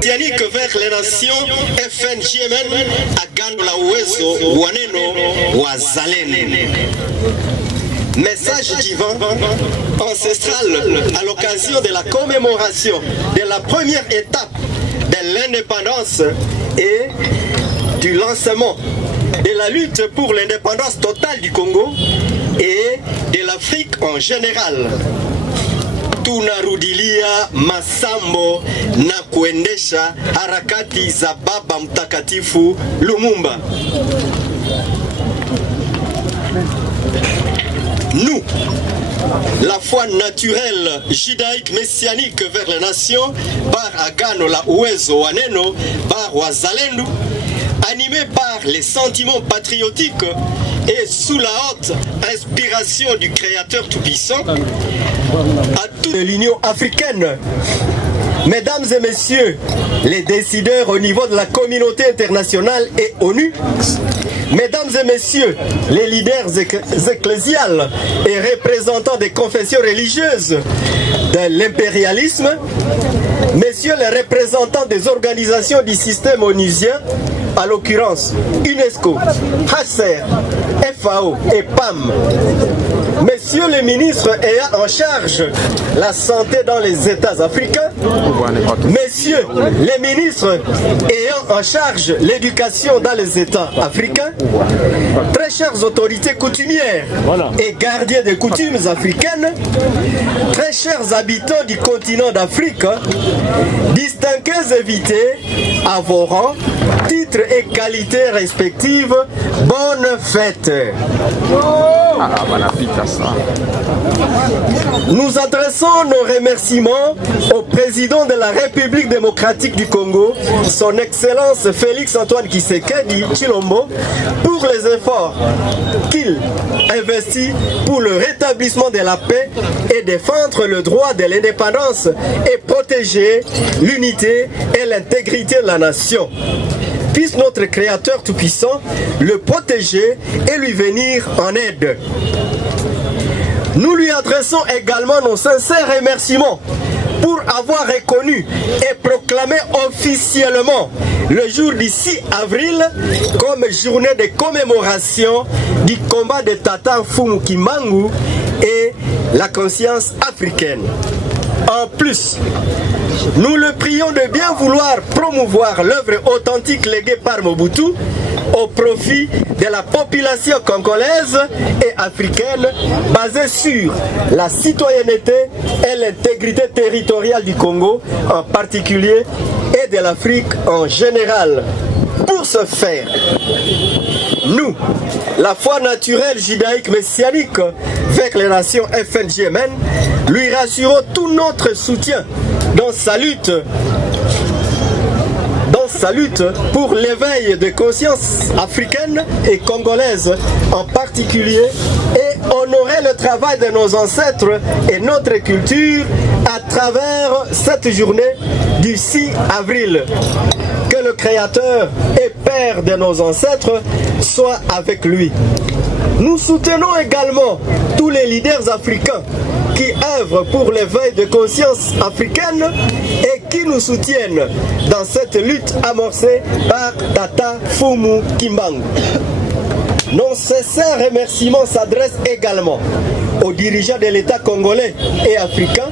Messianique vers les nations FNJMN agano la uwezo wa neno wa Zalendo. Message divin ancestral à l'occasion de la commémoration de la première étape de l'indépendance et du lancement de la lutte pour l'indépendance totale du Congo et de l'Afrique en général. Tunarudilia masambo na kuendesha harakati za Baba Mtakatifu Lumumba. Nous, la foi naturelle judaïque messianique vers les nations, par agano la uwezo wa neno, par wazalendo, animé par les sentiments patriotiques et sous la haute inspiration du Créateur Tout-Puissant, à toute l'Union africaine, mesdames et messieurs, les décideurs au niveau de la communauté internationale et ONU, mesdames et messieurs, les leaders ecclésiales et représentants des confessions religieuses de l'impérialisme, messieurs les représentants des organisations du système onusien, à l'occurrence UNESCO, HCR, FAO et PAM, messieurs les ministres ayant en charge la santé dans les États africains, messieurs les ministres ayant en charge l'éducation dans les États africains, très chères autorités coutumières et gardiens des coutumes africaines, très chers habitants du continent d'Afrique, distingués invités à vos rangs, titres et qualités respectives, bonne fête. Nous adressons nos remerciements au président de la République démocratique du Congo, son Excellence Félix Antoine Tshisekedi Tshilombo, pour les efforts qu'il investit pour le rétablissement de la paix et défendre le droit de l'indépendance et protéger l'unité et l'intégrité de la nation. Puisse notre Créateur Tout-Puissant le protéger et lui venir en aide. Nous lui adressons également nos sincères remerciements pour avoir reconnu et proclamé officiellement le jour du 6 avril comme journée de commémoration du combat de Tata Mfumu Kimbangu et la conscience africaine. En plus, nous le prions de bien vouloir promouvoir l'œuvre authentique léguée par Mobutu au profit de la population congolaise et africaine basée sur la citoyenneté et l'intégrité territoriale du Congo en particulier et de l'Afrique en général. Pour ce faire, nous, la foi naturelle judaïque messianique avec les nations FNJMN, lui rassurons tout notre soutien dans sa lutte pour l'éveil de conscience africaine et congolaise en particulier et honorer le travail de nos ancêtres et notre culture à travers cette journée du 6 avril. Que le Créateur et Père de nos ancêtres soit avec lui. Nous soutenons également tous les leaders africains qui œuvrent pour l'éveil de conscience africaine et qui nous soutiennent dans cette lutte amorcée par Tata Mfumu Kimbangu. Nos sincères remerciements s'adressent également aux dirigeants de l'État congolais et africain,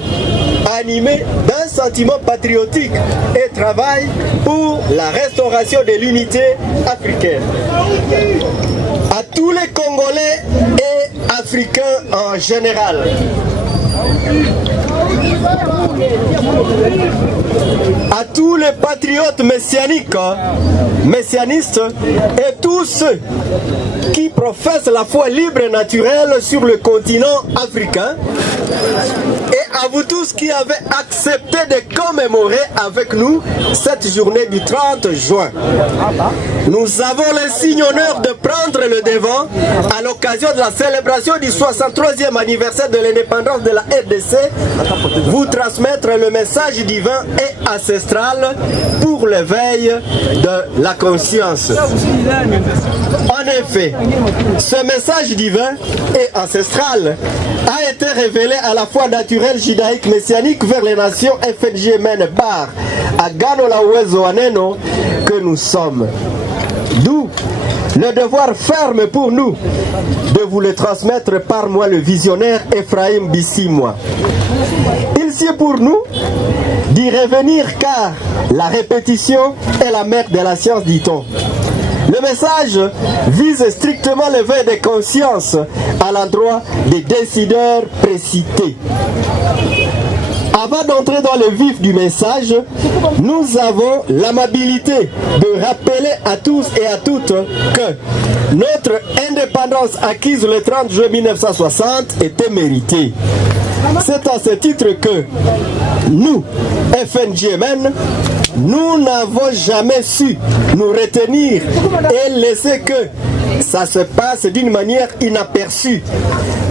animés d'un sentiment patriotique et travaillent pour la restauration de l'unité africaine. À tous les Congolais et Africains en général, à tous les patriotes messianiques, messianistes et tous ceux qui professent la foi libre et naturelle sur le continent africain, et à vous tous qui avez accepté de commémorer avec nous cette journée du 30 juin. nous avons l'insigne honneur de prendre le devant à l'occasion de la célébration du 63e anniversaire de l'indépendance de la RDC, vous transmettre le message divin et ancestral pour l'éveil de la conscience. En effet, ce message divin et ancestral a été révélé à la fois naturel, judaïque, messianique vers les nations FNGMN Bar, Agano la Uwezo Waneno, que nous sommes. D'où le devoir ferme pour nous de vous le transmettre par moi, le visionnaire Ephraim Bissimwa. Il sied pour nous d'y revenir car la répétition est la mère de la science, dit-on. Le message vise strictement l'éveil des consciences à l'endroit des décideurs précités. Avant d'entrer dans le vif du message, nous avons l'amabilité de rappeler à tous et à toutes que notre indépendance acquise le 30 juin 1960 était méritée. C'est à ce titre que nous, FNGMN, nous n'avons jamais su nous retenir et laisser que ça se passe d'une manière inaperçue.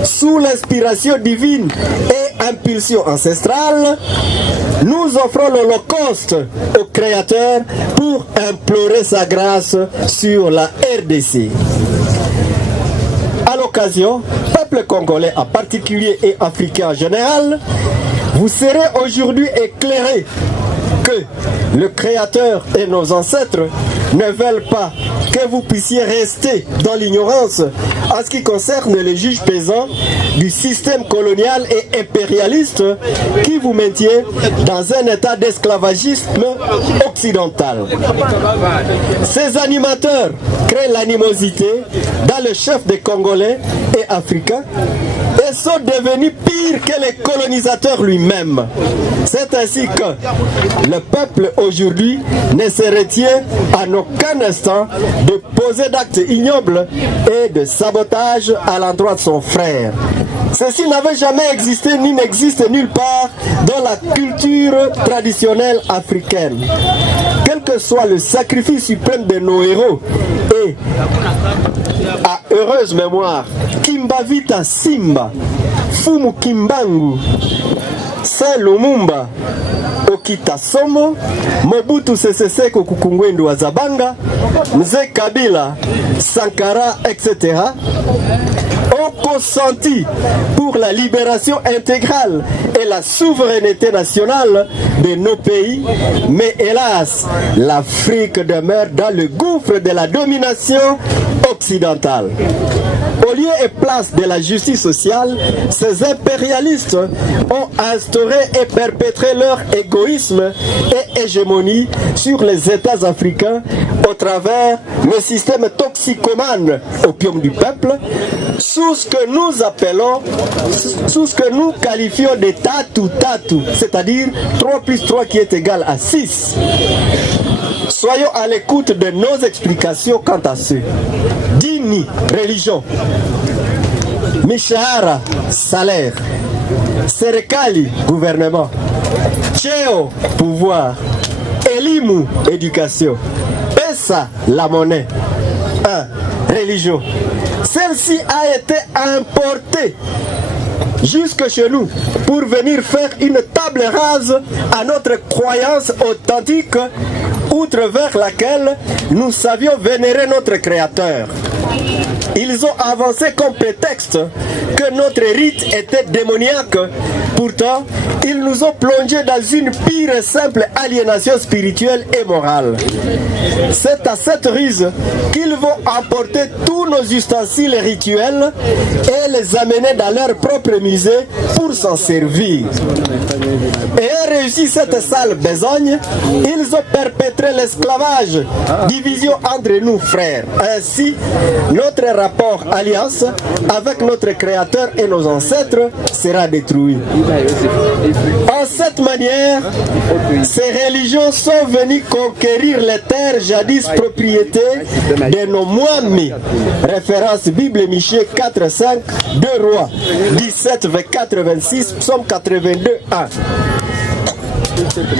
Sous l'inspiration divine et impulsion ancestrale, nous offrons l'Holocauste au Créateur pour implorer sa grâce sur la RDC. À l'occasion, peuple congolais en particulier et africain en général, vous serez aujourd'hui éclairés que le Créateur et nos ancêtres ne veulent pas que vous puissiez rester dans l'ignorance en ce qui concerne les juges pesants du système colonial et impérialiste qui vous maintient dans un état d'esclavagisme occidental. Ces animateurs créent l'animosité dans le chef des Congolais et Africains et sont devenus pires que les colonisateurs lui-même. C'est ainsi que le peuple aujourd'hui ne se retient en aucun instant de poser d'actes ignobles et de sabotage à l'endroit de son frère. Ceci n'avait jamais existé ni n'existe nulle part dans la culture traditionnelle africaine. Quel que soit le sacrifice suprême de nos héros et à heureuse mémoire, Kimbavita Simba, Fumu Kimbangu, Saint Lumumba, Okita Somo, Mobutu Sese Seko Kukungwendu wa Zabanga, Mzee Kabila, Sankara, etc. ont consenti pour la libération intégrale et la souveraineté nationale de nos pays, mais hélas, l'Afrique demeure dans le gouffre de la domination occidentale. Au lieu et place de la justice sociale, ces impérialistes ont instauré et perpétré leur égoïsme et hégémonie sur les États africains au travers le système toxicomane opium du peuple, sous ce que nous appelons, sous ce que nous qualifions de tatu-tatu, c'est-à-dire 3 plus 3 qui est égal à 6. Soyons à l'écoute de nos explications quant à ce. Dini, religion. Mishahara, salaire. Serikali, gouvernement. Cheo, pouvoir. Elimu, éducation. Pesa, la monnaie. 1. Religion. Celle-ci a été importée jusque chez nous pour venir faire une table rase à notre croyance authentique, outre vers laquelle nous savions vénérer notre Créateur. Ils ont avancé comme prétexte que notre rite était démoniaque. Pourtant, ils nous ont plongés dans une pire et simple aliénation spirituelle et morale. C'est à cette ruse qu'ils vont emporter tous nos ustensiles rituels et les amener dans leur propre musée pour s'en servir. Ayant réussi cette sale besogne, ils ont perpétré l'esclavage, division entre nous frères. Ainsi, notre rapport alliance avec notre Créateur et nos ancêtres sera détruit. En cette manière, ces religions sont venues conquérir les terres jadis propriété de nos Mwami. Référence Bible Michée 4-5, 2 Rois 17, 4, 26, Psaume 82, 1.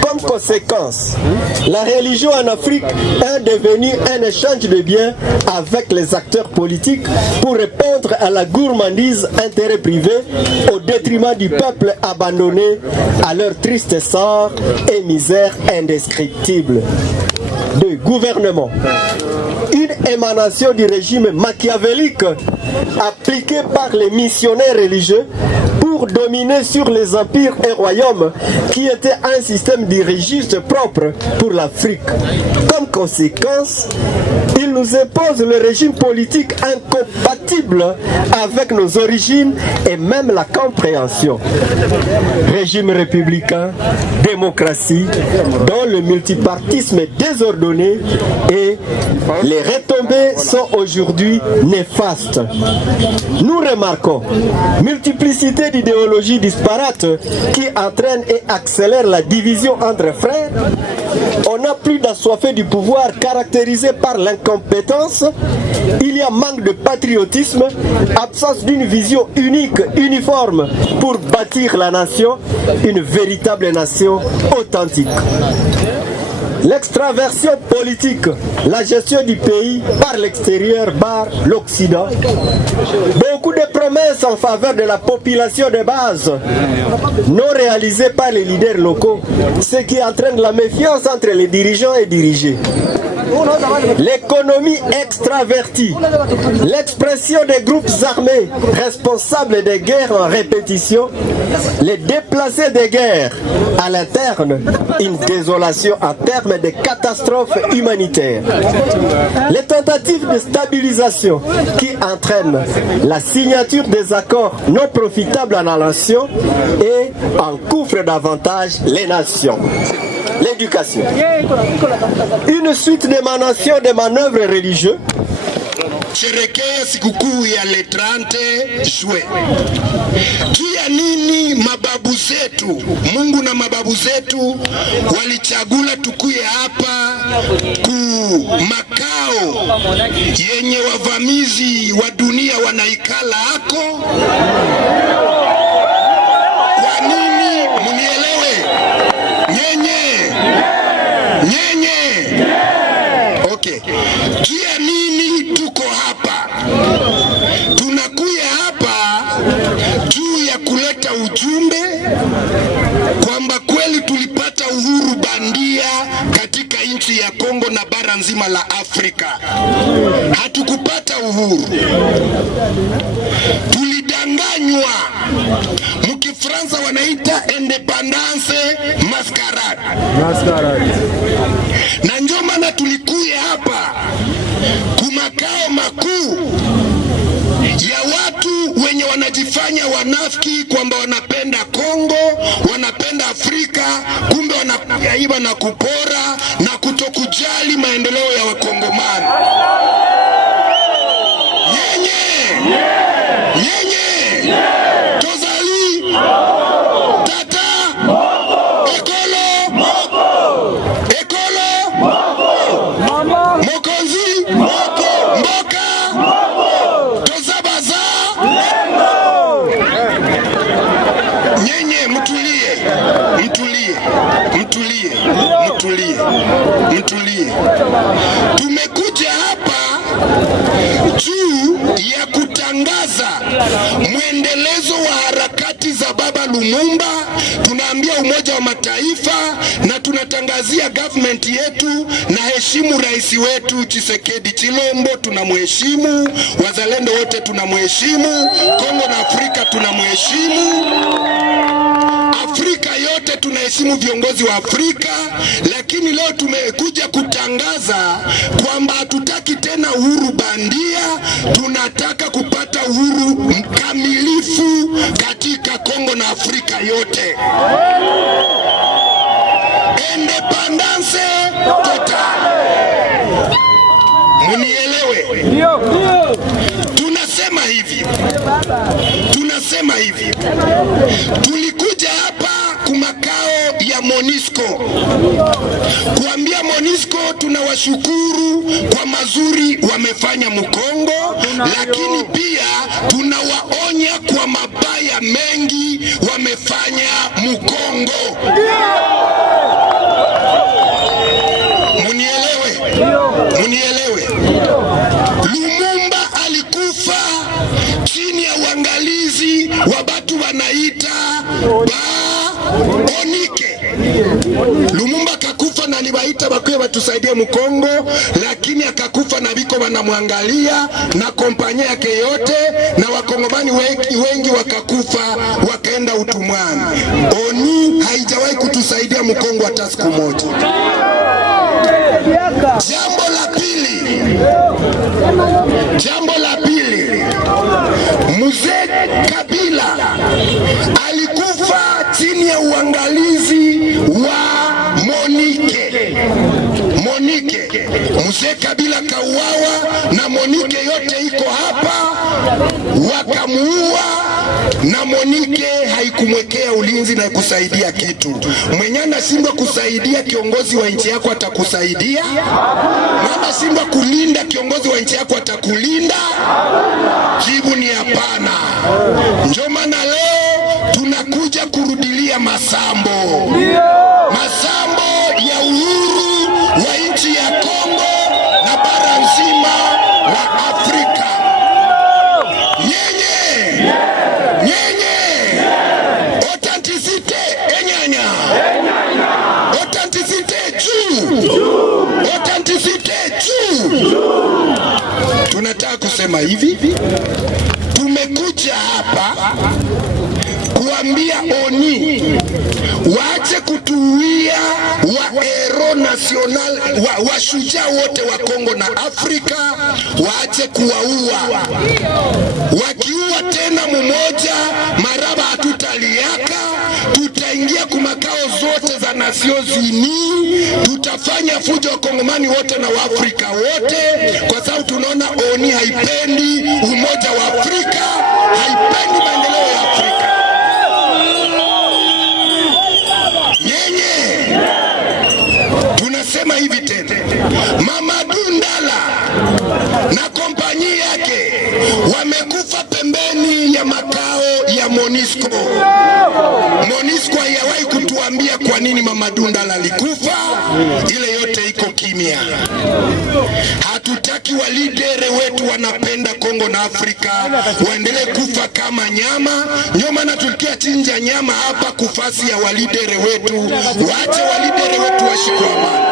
Comme conséquence, la religion en Afrique est devenue un échange de biens avec les acteurs politiques pour répondre à la gourmandise intérêt privé au détriment du peuple abandonné à leur triste sort et misère indescriptible. De gouvernement. Une émanation du régime machiavélique appliqué par les missionnaires religieux pour dominer sur les empires et royaumes qui étaient un système dirigiste propre pour l'Afrique. Comme conséquence, il nous impose le régime politique incompatible avec nos origines et même la compréhension. Régime républicain, démocratie, dont le multipartisme est désordonné et les retombées sont aujourd'hui néfastes. Nous remarquons multiplicité d'idéologies disparates qui entraînent et accélèrent la division entre frères. On n'a plus d'assoiffé du pouvoir caractérisé par l'incompétence. Il y a manque de patriotisme, absence d'une vision unique, uniforme pour bâtir la nation, une véritable nation authentique. L'extraversion politique, la gestion du pays par l'extérieur, par l'Occident. Beaucoup de promesses en faveur de la population de base, non réalisées par les leaders locaux, ce qui entraîne la méfiance entre les dirigeants et dirigés. L'économie extravertie, l'expression des groupes armés responsables des guerres en répétition, les déplacés des guerres à l'interne, une désolation en termes de catastrophes humanitaires. Les tentatives de stabilisation qui entraînent la signature des accords non profitables à la nation et encouvrent davantage les nations. L'éducation. Une suite d'émanations de manœuvres religieuses. Sherekea sikukuu ya le 30 Juin. Juu ya nini mababu zetu, Mungu na mababu zetu walichagula tukuye hapa ku makao yenye wavamizi wa dunia wanaikala hako? Kwa nini? Munielewe. Nyenye. Okay. Juu ya nini tuko hapa? Tunakuya hapa juu ya kuleta ujumbe kwamba kweli tulipata uhuru bandia katika nchi ya Kongo na bara nzima la Afrika. Hatukupata uhuru. Tulidanganywa. Mkifransa wanaita independence masquerade. Na ndio maana tulikuya hapa kumakao makuu ya watu wenye wanajifanya wanafiki kwamba wanapenda Kongo, wanapenda Afrika, kumbe wanaiba na kupora na kutokujali maendeleo ya Wakongomani. Nyenye tozali tata ekolo mokonzi mboka tozabaza. Nyenye mtulie. Tumekuja hapa juu ya kutangaza mwendelezo wa harakati za Baba Lumumba. Tunaambia Umoja wa Mataifa na tunatangazia government yetu na heshimu rais wetu Tshisekedi Tshilombo, tunamheshimu. Wazalendo wote tunamheshimu. Kongo na Afrika tunamheshimu. Afrika yote tunaheshimu viongozi wa Afrika, lakini leo tumekuja kutangaza kwamba hatutaki tena uhuru bandia, tunataka kupata uhuru mkamilifu katika Kongo na Afrika yote. Independence total. Munielewe. Tunasema hivi. Tulikuja hapa kumakao ya MONUSCO, kuambia MONUSCO tunawashukuru kwa mazuri wamefanya Mkongo, lakini pia tunawaonya kwa mabaya mengi wamefanya Mkongo. Munielewe. Lumumba alikufa chini ya uangalizi wa batu wanaita Onike. Lumumba akakufa na aliwaita bakwe batusaidie Mkongo, lakini akakufa na biko wanamwangalia na kompanya yake yote, na wakongomani wengi wakakufa wakaenda utumwani. ONU haijawahi kutusaidia Mkongo hata siku moja. Jambo la pili, Mzee Kabila alikufa chini ya uangalizi wa Monike. Mzee Kabila kauawa na Monike yote iko hapa, wakamuua na Monike haikumwekea ulinzi na kusaidia kitu. Mwenye anashindwa kusaidia kiongozi wa nchi yako atakusaidia? Mwana shindwa kulinda kiongozi wa nchi yako atakulinda? Jibu ni hapana. Ndio maana leo tunakuja kurudilia masambo ya uhuru wa nchi ya Kongo na bara nzima la Afrika. Tunataka kusema hivi, tumekuja hapa kuambia ONU waache kutuia wa national wa shujaa wote wa Kongo na Afrika, waache kuwaua. Wakiua tena mmoja maraba hatutaliaka, tutaingia kumakao zote za Nations-Unies, tutafanya fujo wa Kongomani wote na Waafrika wote, kwa sababu tunaona ONU haipendi umoja wa Afrika, haipendi maendeleo ya Afrika. Tunasema hivi tena, Mamadou Ndala na kompanyia yake wamekufa pembeni ya makao ya MONUSCO. MONUSCO haijawahi kutuambia kwa nini Mamadou Ndala alikufa. Ile yote iko kimya. Hatutaki walidere wetu wanapenda Kongo na Afrika waendelee kufa kama nyama. Ndio maana tulikia chinja nyama hapa kufasi ya walidere wetu. Waache walidere wetu washikwe amani.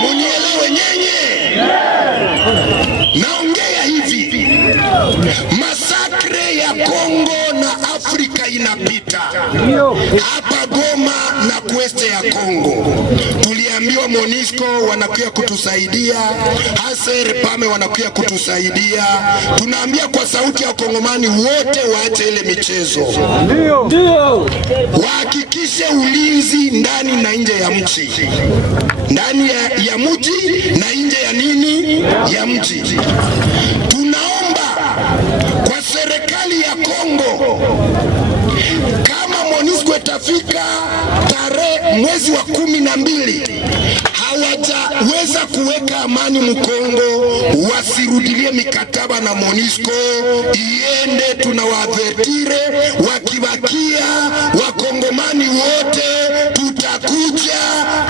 Munielewe nyenye. Naongea hivi, masakre ya Kongo na Afrika inapita hapa Goma na kweste ya Kongo. Tuliambiwa MONUSCO wanakuja kutusaidia, Haser Pame wanakuja kutusaidia. Tunaambia kwa sauti ya Kongomani wote waache ile michezo, wahakikishe ulinzi ndani na nje ya mji, ndani ya mji na nje ya nini ya mji. Tunaomba kwa serikali ya Kongo, kama MONUSCO itafika mwezi wa 12 hawajaweza kuweka amani Mkongo, wasirudilie mikataba na MONUSCO iende. Tunawavertire, wakibakia wakongomani wote tutakuja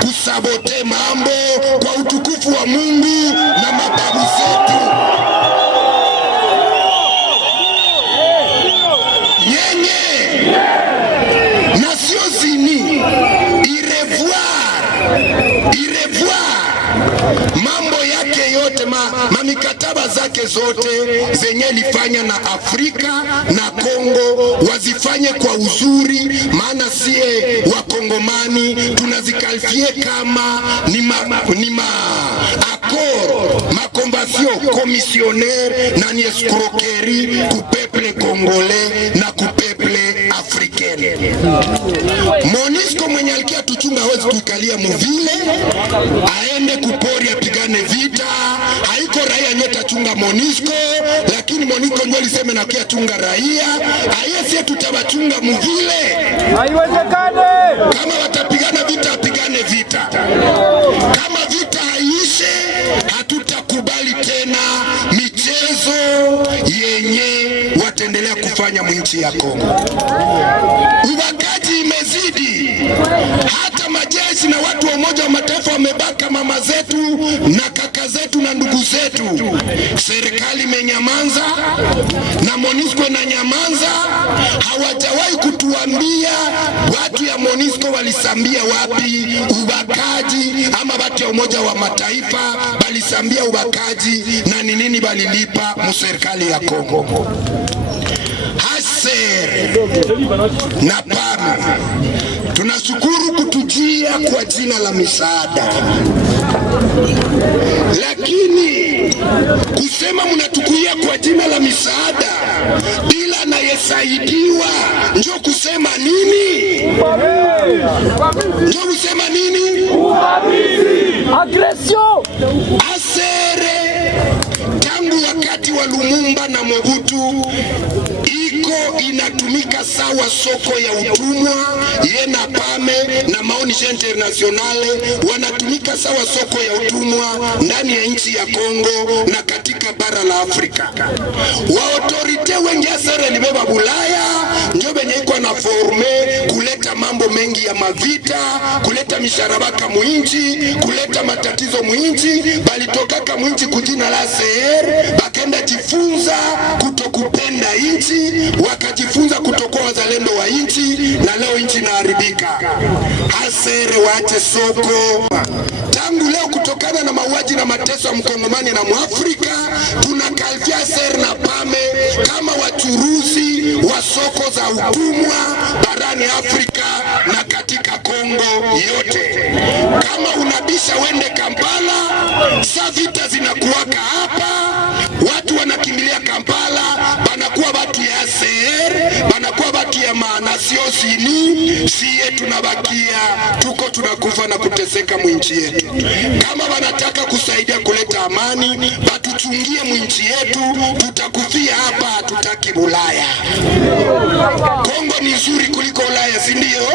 kusabote mambo kwa utukufu wa Mungu na mababu zetu. Mambo yake yote mamikataba zake zote zenye lifanya na Afrika na Kongo wazifanye kwa uzuri, maana sie wakongomani tunazikalifie kama ni accord ma convention commissionnaire na ni escroquerie ku peuple congolais na ku peuple africain. MONUSCO mwenye alikia tuchunga hawezi kuikalia muvile, aende kupori apigane tupigane vita. Haiko raia nyota chunga MONUSCO, lakini MONUSCO ndio liseme na kia chunga raia. Ayesi tutawachunga mvile. Haiwezekane. Kama watapigana vita, apigane vita. Kama vita haishe, hatutakubali tena michezo yenye wataendelea kufanya mwinchi ya Kongo. Ubakaji imezidi. Hata majeshi na watu wa Umoja wa Mataifa wamebaka mama zetu na kaka zetu na ndugu zetu. Serikali imenyamaza na MONUSCO na nyamanza. Hawajawahi kutuambia watu ya MONUSCO walisambia wapi ubakaji, ama watu ya Umoja wa Mataifa walisambia ubakaji na ni nini balilipa muserikali ya Kongo. HCR na PAMI tunashukuru kutujia kwa jina la misaada, lakini kusema mnatukuia kwa jina la misaada bila anayesaidiwa njo kusema nini? Njo kusema nini? Agression. Asere tangu wakati wa Lumumba na Mobutu iko inatumika sawa soko ya utumwa. Yena PAME na maonisha internationale wanatumika sawa soko ya utumwa ndani ya nchi ya Kongo na katika bara la Afrika. Wa autorite wengi asere libeba Bulaya ndio benye iko na forme kuleta mambo mengi ya mavita, kuleta misharabaka muinchi, kuleta matatizo muinchi. Balitokaka muinchi kujina la CR, bakenda jifunza kutokupenda inchi, wakajifunza kutokuwa wazalendo wa inchi, na leo inchi inaharibika. Hasere waache soko. Tangu leo kutokana na mauaji na mateso ya Mkongomani na Mwafrika, tunakalifia Hasere na PAME kama wachuruzi wa soko za utumwa barani Afrika na katika Kongo yote. Kama unabisha wende Kampala, saa vita zinakuwaka hapa, watu wanakimbilia Kampala, banakuwa watu ya CR, banakuwa watu ya manasiosini, siye tunabakia tuko tunakufa na kuteseka mwinchi yetu. Kama wanataka kusaidia kuleta amani, batuchungie mwinchi yetu, tutakufia hapa, hatutaki Bulaya. Kongo ni nzuri kuliko Ulaya, si ndio?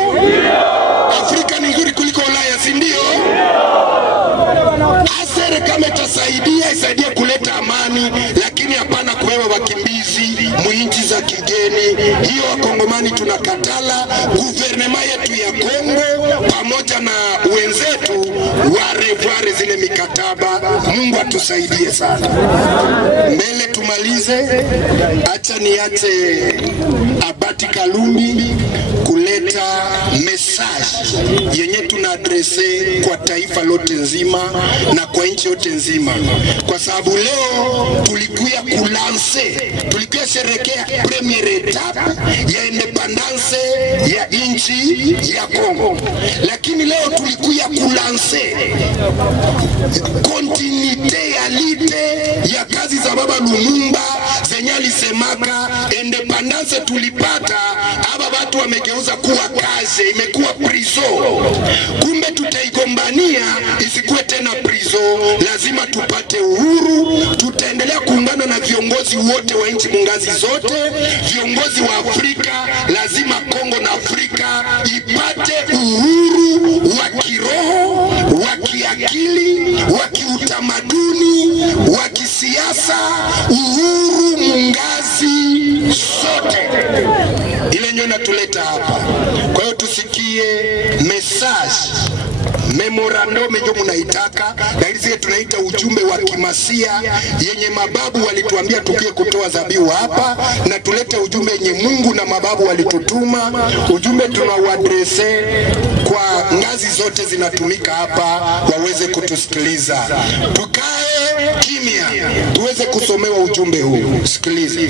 Afrika ni nzuri kuliko Ulaya, si ndio? Asere kama itasaidia, isaidie kuleta amani, lakini hapana kuwewa wakimbizi mwinchi za kigeni. Hiyo Wakongomani tunakatala. Guvernema yetu ya Kongo pamoja na wenzetu warevuare zile mikataba. Mungu atusaidie sana. Mbele tumalize, acha niache Abati Kalumbi kuleta message yenye tuna adrese kwa taifa lote nzima na kwa nchi yote nzima, kwa sababu leo tulikuya kulanse, tulikuya sherekea premier etape ya independence ya nchi ya Kongo, lakini leo tulikuya kulanse continuite ya lite ya kazi za Baba Lumumba zenye alisemaka independence tulipata, aba watu wamegeuza kuwa kazi, imekuwa prison. Kumbe tutaigombania isikuwe tena prison, lazima tupate uhuru. Tutaendelea kuungana na viongozi wote wa nchi mungazi zote, viongozi wa Afrika. Lazima Kongo na Afrika ipate uhuru wa kiroho, wa kiakili, wa kiutamaduni, wa kisiasa, uhuru mungazi sote. Ile nyo natuleta hapa. Kwa hiyo tusikie message, memorandum ndio mnaitaka, na hizi tunaita ujumbe wa kimasia yenye mababu walituambia tukie kutoa dhabihu hapa, na tulete ujumbe yenye Mungu na mababu walitutuma. Ujumbe tunauadrese kwa ngazi zote zinatumika hapa, waweze kutusikiliza. Tukae kimya tuweze kusomewa ujumbe huu. Sikiliza.